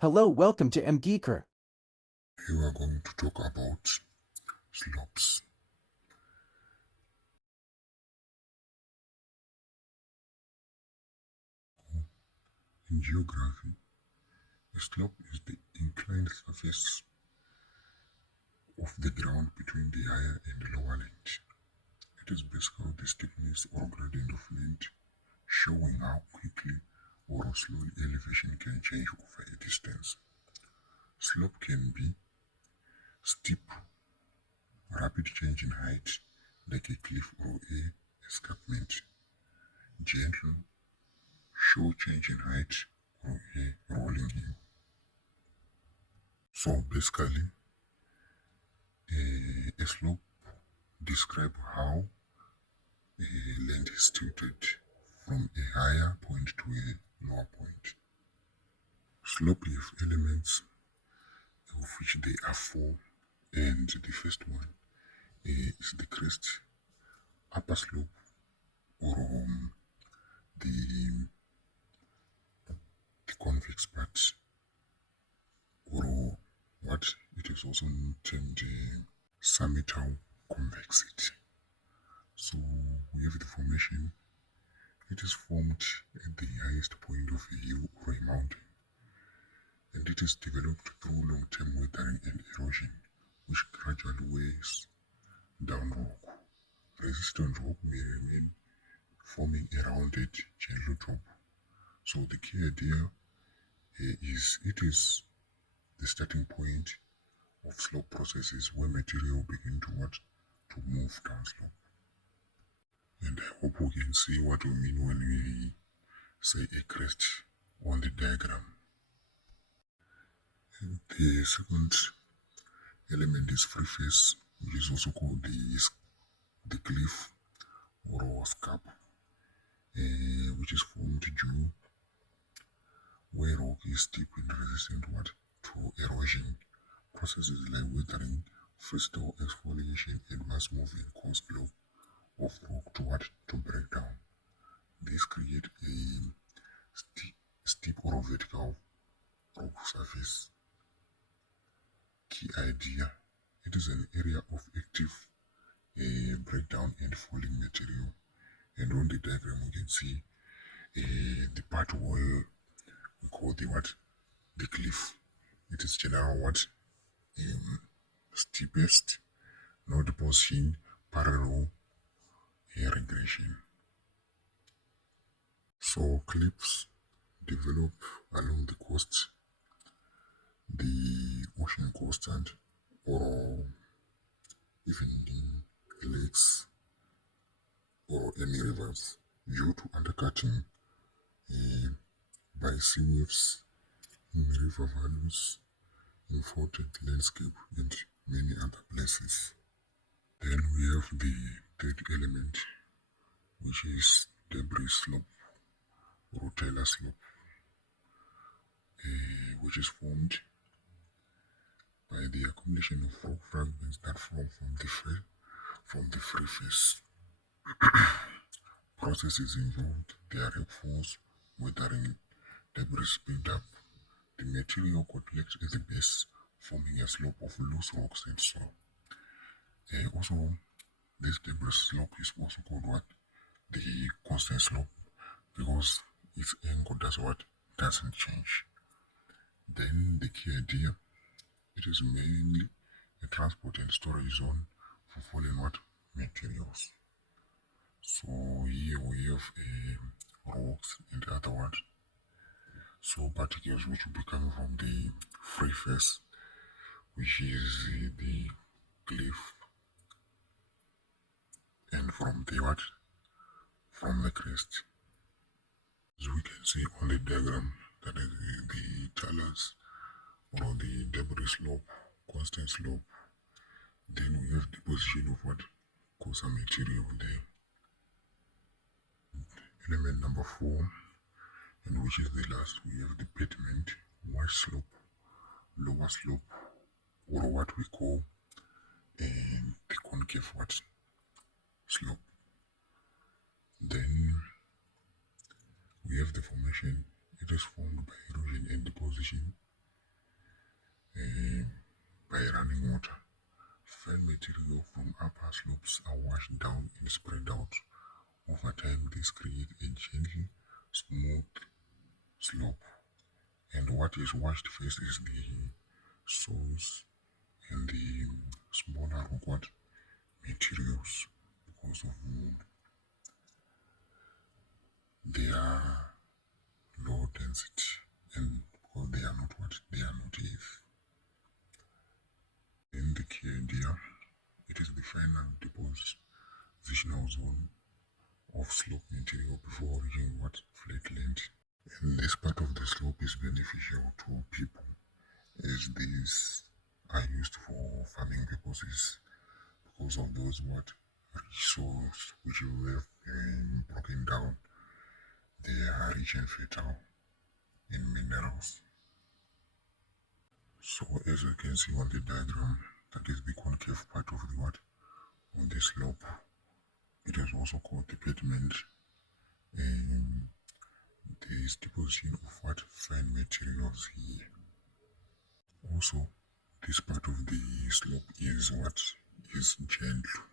Hello, welcome to MGeeker. We are going to talk about slopes. In geography, a slope is the inclined surface of the ground between the higher and lower land. It is basically the steepness or gradient of land, showing how quickly or how slowly elevation can change over a distance. Slope can be steep, rapid change in height, like a cliff or a escarpment, gentle, show change in height or a rolling hill. So basically, a slope describes how a land is tilted from a higher point to a lower point. Slope have elements of which there are four, and the first one is the crest, upper slope, or the, the convex part, or what it is also termed summital convexity. So we have the formation. It is formed at the highest point of a hill or a mountain, and it is developed through long-term weathering and erosion, which gradually wears down rock. Resistant rock may remain, forming a rounded, gentle top. So the key idea is it is the starting point of slope processes where material begin to move down slope. And I hope we can see what we mean when we say a crest on the diagram. And the second element is free face, which is also called the cliff or scarp, which is formed due where rock is steep and resistant to erosion. Processes like weathering, freeze-thaw, exfoliation, and mass movement cause block of rock to break down. This creates a steep or vertical rock surface. Key idea: it is an area of active breakdown and falling material. And on the diagram, we can see the part where we call the cliff. It is general steepest, not position, parallel regression. So cliffs develop along the coast, the ocean coast, and or even in lakes or any rivers due to undercutting by sea waves in river valleys, in flooded landscape, and many other places. Then we have the third element, which is debris slope or Taylor slope, which is formed by the accumulation of rock fragments that form from the free face. Processes involved, there are force, weathering, debris build up. The material collects at the base, forming a slope of loose rocks and soil. Also, this debris slope is also called what? The constant slope, because its angle doesn't change. Then the key idea, it is mainly a transport and storage zone for falling materials. So here we have rocks and other so particles which will be coming from the free face, which is the cliff, and from from the crest. As we can see on the diagram, that is the talus or the debris slope, constant slope. Then we have the position of coarser material there. Element number 4, and which is the last, we have the pavement, wide slope, lower slope, or what we call the concave slope. Then we have the formation. It is formed by erosion and deposition by running water. Fine material from upper slopes are washed down and spread out. Over time, this creates a gentle, smooth slope. And what is washed first is the soils and the smaller rock materials because of their low density and because they are not if. In the key idea, it is the final depositional zone of slope material before reaching flatland. And this part of the slope is beneficial to people as these are used for farming purposes because of those rich soils which you have broken down. They are rich and fertile in minerals. So as you can see on the diagram, that is the concave part of the on the slope. It is also called the pediment. There is deposition of fine materials here. Also, this part of the slope is gentle.